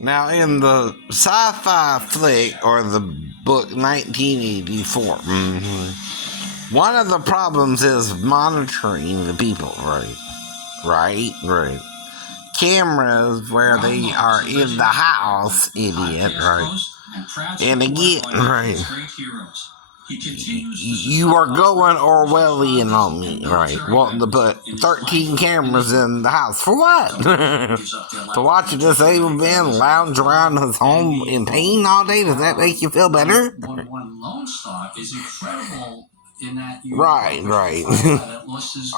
Now, in the sci-fi flick or the book 1984, one of the problems is monitoring the people, right? Right. Cameras where they are in the house, idiot, right? And again, right. You are going Orwellian on me, right? Wanting to put 13 cameras in the house. For what? To watch a disabled man lounge around his home in pain all day? Does that make you feel better? One loan stock is incredible in that you right.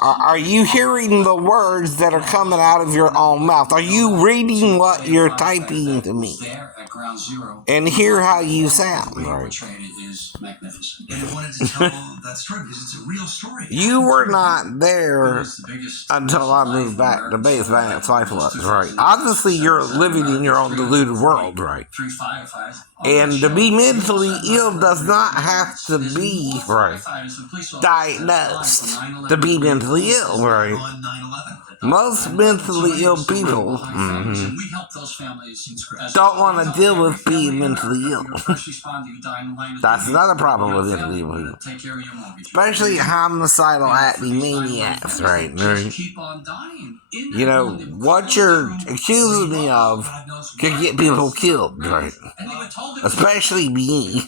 Are you hearing the words that are coming out of your own mouth? Are you reading what you're typing to me? And hear how you sound, right? And wanted to tell that story because it's a real story. You were not there until I moved back to base Vance Life was, right? Obviously, you're living in your own deluded world, right? And to be mentally ill does not have to be, right, diagnosed to be mentally ill, right? Most mentally ill people don't want to deal with being mentally ill. That's another problem with mentally ill people. Especially homicidal acting maniacs, right? You know, what you're accusing me of could get people killed, right? Especially me.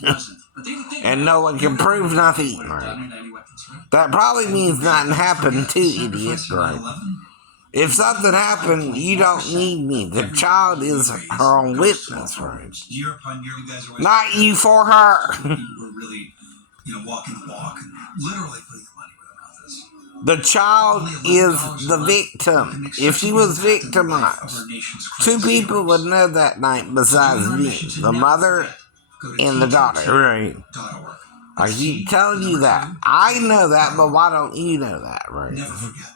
And no one can prove nothing, right? That probably means nothing happened to idiot, right? If something happened, you don't need me. The child is her own witness, right? Not you for her. Walking the walk and literally putting the money where their mouth is. The child is the victim. If she was victimized, two people would know that night besides me. The mother and the daughter, right? I keep telling you that. I know that, but why don't you know that, right? Never forget.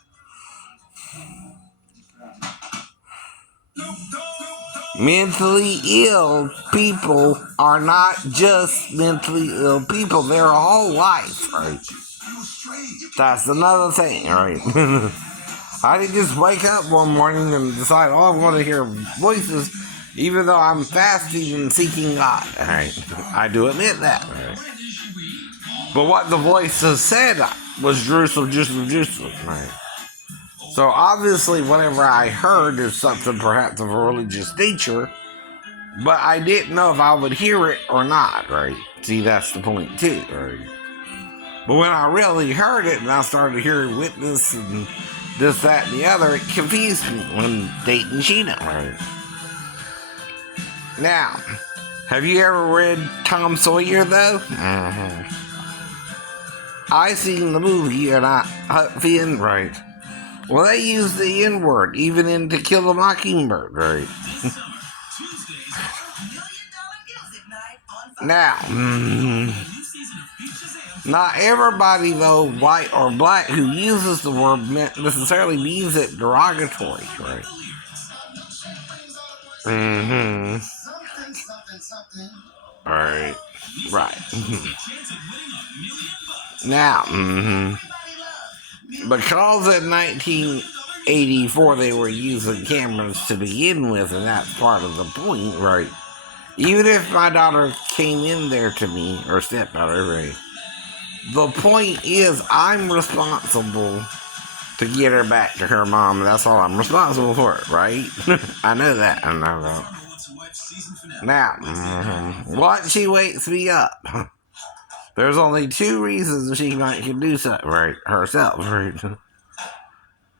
Mentally ill people are not just mentally ill people. They're a whole life, right? That's another thing, right? I didn't just wake up one morning and decide, I want to hear voices, even though I'm fasting and seeking God, right? I do admit that, right? But what the voices said was Jerusalem, right? So obviously whatever I heard is something perhaps of a religious nature, but I didn't know if I would hear it or not, right? See, that's the point too, right? But when I really heard it and I started hearing witness and this, that, and the other, it confused me when dating Sheena, right? Now, have you ever read Tom Sawyer, though? I seen the movie and Huck Finn, right? Well, they use the N-word, even in To Kill a Mockingbird, right? Now, not everybody, though, white or black, who uses the word necessarily means it derogatory, right? Right. Now, because in 1984 they were using cameras to begin with, and that's part of the point, right? Even if my daughter came in there to me, or stepdaughter, right? The point is, I'm responsible to get her back to her mom. That's all I'm responsible for, right? I know that. Now, once she wakes me up, there's only two reasons she might can do something, right? Herself, right?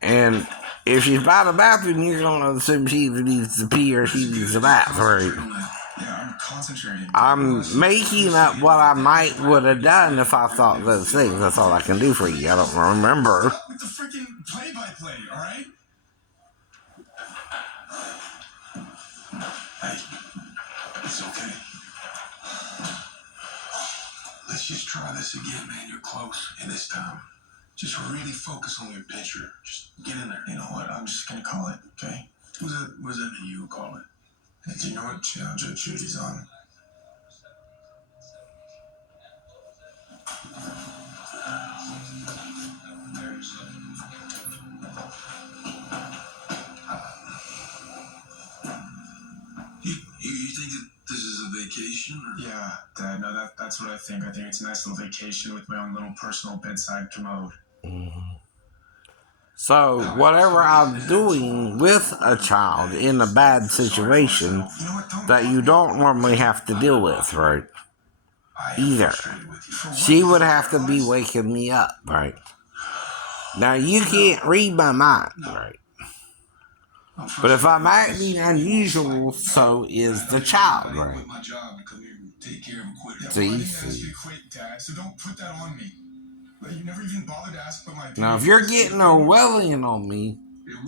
And if she's by the bathroom, you're going to assume she needs to pee or she needs a bath, right? I'm making up what I would have done if I thought those things. That's all I can do for you. I don't remember. With the freaking play-by-play, all right? Hey, it's okay. Let's just try this again, man. You're close. And this time, just really focus on your picture. Just get in there. You know what? I'm just gonna call it, okay? What was that you call it? You know what? Judy's on. vacation? Or? Yeah, Dad. No, that's what I think. I think it's a nice little vacation with my own little personal bedside commode. So, whatever I'm doing with a child in a bad situation that you don't normally have to deal with, right? Either. She would have to be waking me up, right? Now, you can't read my mind, right? But if I'm acting unusual, so is the child, right? See? So don't put that on me. You never even bothered to ask about my opinion. Now, if you're getting Orwellian on me,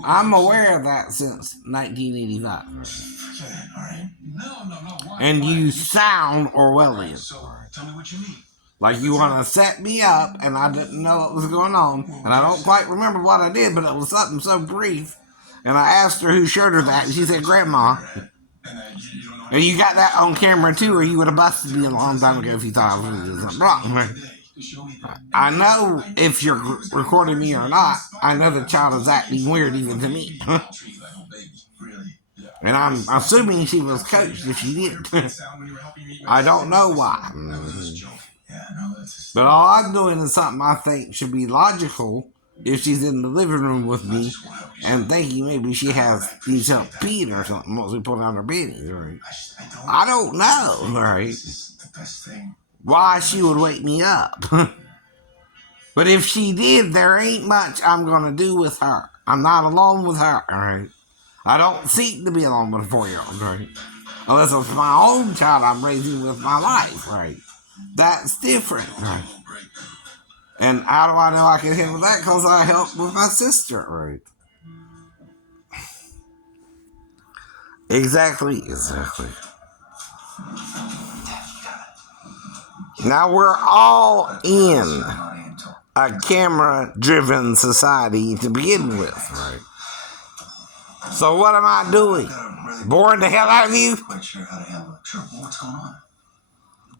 I'm aware of that since 1985. Forget it, all right? No. Why? And you sound Orwellian. So, tell me what you mean. Like you want to set me up, and I didn't know what was going on, and I don't quite remember what I did, but it was something so brief. And I asked her who showed her that, and she said, Grandma. And you got that on camera too, or you would have busted me a long time ago if you thought I was doing something wrong. I know if you're recording me or not, I know the child is acting weird even to me. And I'm assuming she was coached if she did. I don't know why. But all I'm doing is something I think should be logical if she's in the living room with me and thinking maybe she needs help peeing or something once we put on her panties, right? I don't know, right? Why she would wake me up. But if she did, there ain't much I'm going to do with her. I'm not alone with her, right? I don't seek to be alone with a 4-year-old, right? Unless it's my own child I'm raising with my life, right? That's different, right? And how do I know I can handle that? Because I help with my sister, right? Exactly. Now we're all in a camera-driven society to begin with, right? So what am I doing? Boring the hell out of you?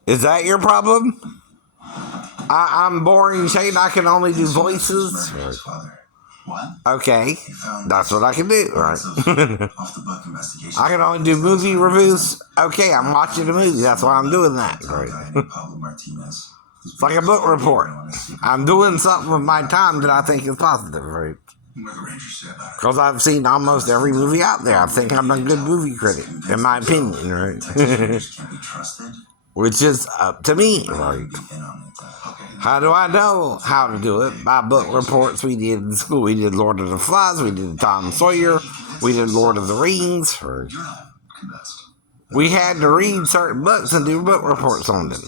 Is that your problem? I'm boring, Shane. I can only do voices. Okay, that's what I can do, right? I can only do movie reviews. Okay, I'm watching a movie. That's why I'm doing that, right? It's like a book report. I'm doing something with my time that I think is positive, right? Because I've seen almost every movie out there. I think I'm a good movie critic, in my opinion, right? Which is up to me, right? How do I know how to do it? By book reports we did in school. We did Lord of the Flies, we did Tom Sawyer, we did Lord of the Rings. We had to read certain books and do book reports on them.